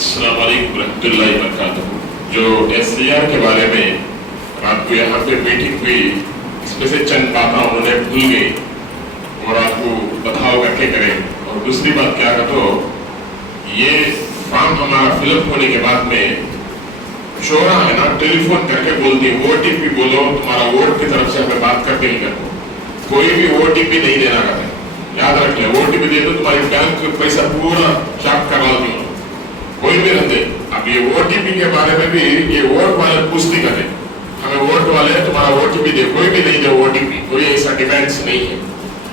अस्सलाम वालेकुम रहमतुल्लाहि व बरकातुहू। जो SCR के बारे में रात को यहाँ पे मीटिंग हुई, इसमें से चंद बातें उन्होंने भूल गई और आपको बताओ करके करें। और दूसरी बात क्या है, तो ये फॉर्म हमारा फिलअप होने के बाद में शोरा है ना, टेलीफोन करके बोलती OTP बोलो, तुम्हारा वोट की तरफ से हमें बात करके नहीं करते, कोई भी OTP नहीं देना करते, याद रख ले। OTP दे तो तुम्हारी बैंक पैसा पूरा चाप करवा दूंगा, कोई भी रहते। अब ये OTP के बारे में भी ये वोट वाले पूछती करते, हमें वोट वाले तुम्हारा OTP दे, कोई भी नहीं दे OTP, कोई ऐसा डिमांड्स नहीं है।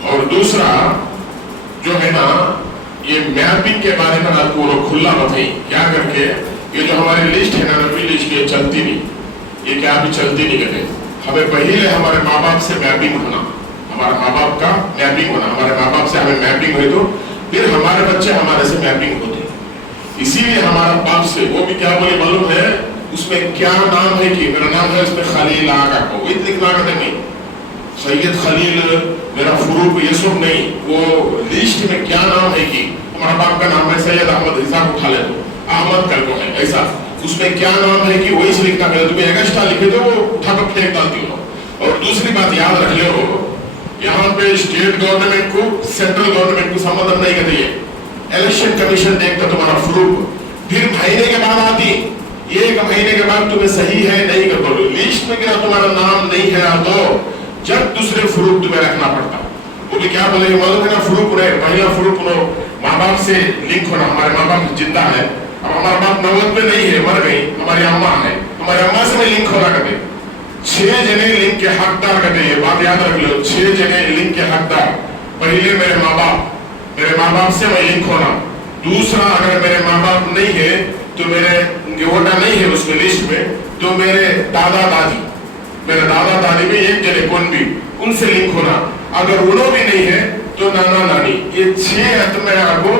और दूसरा जो है ना, ये मैपिंग के बारे में आपको खुला बताई क्या करके, ये जो हमारी लिस्ट है ना, नवी लिस्ट ये चलती नहीं, ये क्या भी चलती नहीं कहते। हमें पहले हमारे माँ बाप से मैपिंग होना, हमारे माँ बाप का मैपिंग होना, हमारे माँ बाप से हमें मैपिंग हुई तो फिर हमारे बच्चे हमारे से मैपिंग होते। इसीलिए हमारा बाप से वो भी क्या बोले मालूम है, उसमें क्या नाम है कि मेरा नाम है उसमें खलील आका को वो लिखना करते नहीं, सैयद खलील मेरा फुरूक ये सब नहीं, वो लिस्ट में क्या नाम है कि हमारा बाप का नाम है सैयद अहमद, हिसाब उठा ले तो अहमद कर को है ऐसा, उसमें क्या नाम है कि वही से लिखना करे, तुम्हें एक्स्ट्रा लिखे तो वो उठा कर फेंक डालती हो। और दूसरी बात याद रख ले हो, यहाँ पे स्टेट गवर्नमेंट को सेंट्रल गवर्नमेंट को संबंध नहीं करती है। इलेक्शन कमीशन देखता तुम्हारा प्रूफ, फिर महीने के बाद आती, एक महीने के बाद तुम्हें सही है नहीं कर दो, लिस्ट में गिरा तुम्हारा नाम नहीं है तो जब दूसरे प्रूफ तुम्हें रखना पड़ता। वो भी क्या बोले मालूम है ना, प्रूफ रहे पहला प्रूफ लो माँ बाप से लिंक होना, हमारे माँ बाप जिंदा है, अब हमारा बाप 90 में नहीं है, मर गई, हमारी अम्मा है, हमारे अम्मा से मैं लिंक होना करते, 6 जने लिंक के हकदार करते, ये बात याद रख लो, 6 जने लिंक के हकदार। पहले मेरे माँ बाप से मैं लिंक होना, दूसरा अगर मेरे माँ बाप नहीं है तो मेरे वोटा नहीं है उसमें लिस्ट में, तो मेरे दादा दादी में एक जने कौन भी उनसे लिंक होना, अगर उन्होंने भी नहीं है तो नाना नानी, ये 6 अर्थ में आपको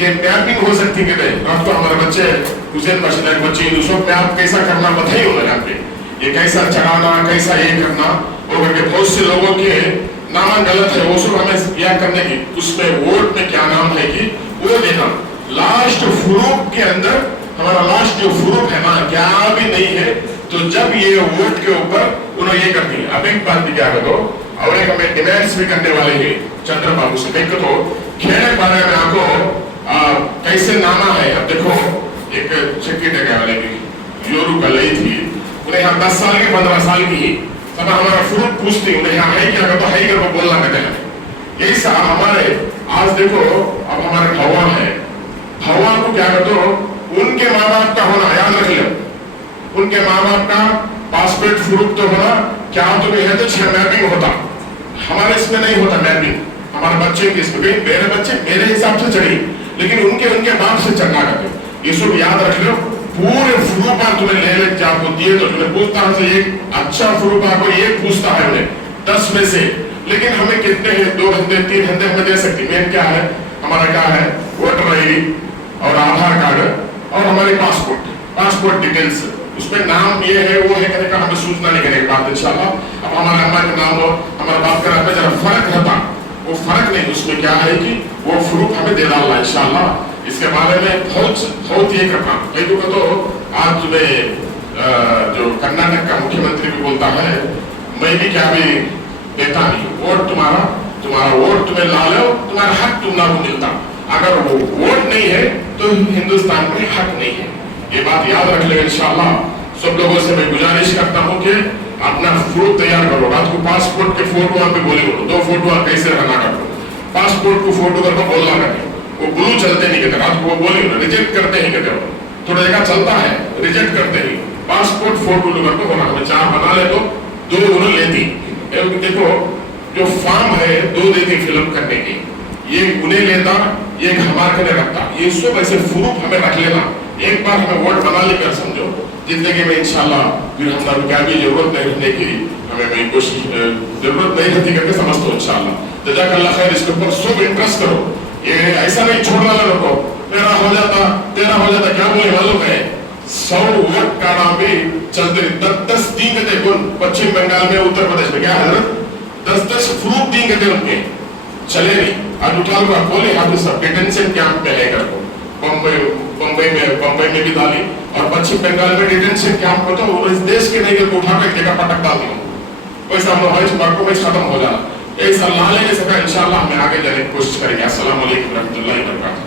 ये मैपिंग हो सकती है। अब तो हमारे बच्चे हुसैन बशर बच्चे सब में आप कैसा करना बताइए उन्होंने यहाँ पे, ये कैसा चढ़ाना कैसा ये करना, और करके बहुत से लोगों के नाम गलत है, वो सब हमें यह करने की, उसमें वोट में क्या नाम है कि वो देना। लास्ट प्रूफ के अंदर हमारा लास्ट जो प्रूफ है ना क्या भी नहीं है, तो जब ये वोट के ऊपर उन्होंने ये करती है। अब एक बात भी क्या करो, और एक हमें डिमांड्स भी करने वाले हैं चंद्रबाबू से, देखो तो खेल बारे में आपको कैसे नाना है। अब देखो एक चक्की टका वाले की योरू का लई थी, उन्हें यहाँ 10 साल की 15 साल की ही, तब हमारा फ्रूट पूछती उन्हें यहाँ है क्या करता है करके बोलना कहते हैं। यही सा हमारे आज देखो, अब हमारे भगवान है, भगवान को क्या करते हो, उनके माँ बाप का होना याद रख लो, उनके माँ बाप का पासपोर्ट प्रूफ तो होना, क्या तुम्हें है तो 6 मैपिंग होता, हमारे इसमें नहीं होता मैपिंग, हमारे बच्चे के इसमें, मेरे बच्चे मेरे हिसाब से चढ़ी, लेकिन उनके बाप से चढ़ना करते। ये सब याद रख लो, पूरे फ्रूप तुम्हें ले ले आपको दिए तो तुम्हें पूछता है एक अच्छा फ्रूप आपको एक पूछता है उन्हें 10 में से, लेकिन हमें कितने हैं, 2 घंटे 3 घंटे हमें दे सकती। मेन क्या है हमारा, क्या है वोटर ID और आधार कार्ड और हमारी पासपोर्ट डिटेल्स, उसमें नाम ये है वो है कहने का हमें सूचना नहीं करने की बात इंशाल्लाह। अब हमारे अम्मा का नाम हो हमारे बाप का नाम में जरा फर्क रहता, वो फर्क नहीं, उसमें क्या है कि वो प्रूफ हमें दे डालना इंशाल्लाह। इसके बारे में बहुत ये करना भाई, तो आज में जो कर्नाटक का मुख्यमंत्री भी बोलता है, मैं भी क्या भी देता नहीं, वोट तुम्हारा वोट तुम्हें ला लो, तुम्हारा हक तुम ना मिलता, अगर वो वोट नहीं है तो हिंदुस्तान में हक नहीं है। ये बात याद रख ले इंशाल्लाह। सब लोगों से मैं गुजारिश करता हूँ कि अपना प्रूफ तैयार करो, रात को पासपोर्ट के फोटो आप बोले 2 फोटो कैसे रहना करो, पासपोर्ट को फोटो करके बोलना करके, वो ब्लू चलते नहीं कहते, रात को वो बोले रिजेक्ट करते ही कहते, थोड़ा जगह चलता है रिजेक्ट करते ही, पासपोर्ट फोटो करके होना, हमें 4 बना ले तो 2 उन्होंने लेती। देखो जो फॉर्म है 2 देती फिलअप करने की, ये उन्हें लेता ये हमारे के रखता, ये सब ऐसे प्रूफ हमें रख लेना, एक बार हमें वोट बना लेकर समझो जिंदगी में इंशाल्लाह फिर हमारी क्या भी जरूरत नहीं रहने की, हमें कोशिश जरूरत नहीं रहती करके समझते हो इंशाल्लाह। जज़ाकल्लाह खैर, इसके ऊपर सब इंटरेस्ट करो, ये ऐसा नहीं छोड़ना लोगों को, तेरा हो जाता क्या बोले मालूम है, 100 वोट का नाम भी चलते 10 दिन के थे, पश्चिम बंगाल में उत्तर प्रदेश में क्या है 10 प्रूफ दिन के थे उनके, चले नहीं। आज उठा लो बोले हाथ सब डिटेंशन कैंप में है कर बम्बई में बम्बई में भी डाली और पश्चिम बंगाल में डिटेंशन कैंप होता है, और इस देश के नहीं के उठा के एक जगह पटक डाल दिया, वैसा हम लोग बाको में खत्म हो जाना। एक सलाह लेने से इंशाल्लाह हमें आगे जाने की कोशिश करेंगे। अस्सलाम वालेकुम रहमतुल्लाहि व बरकातहू।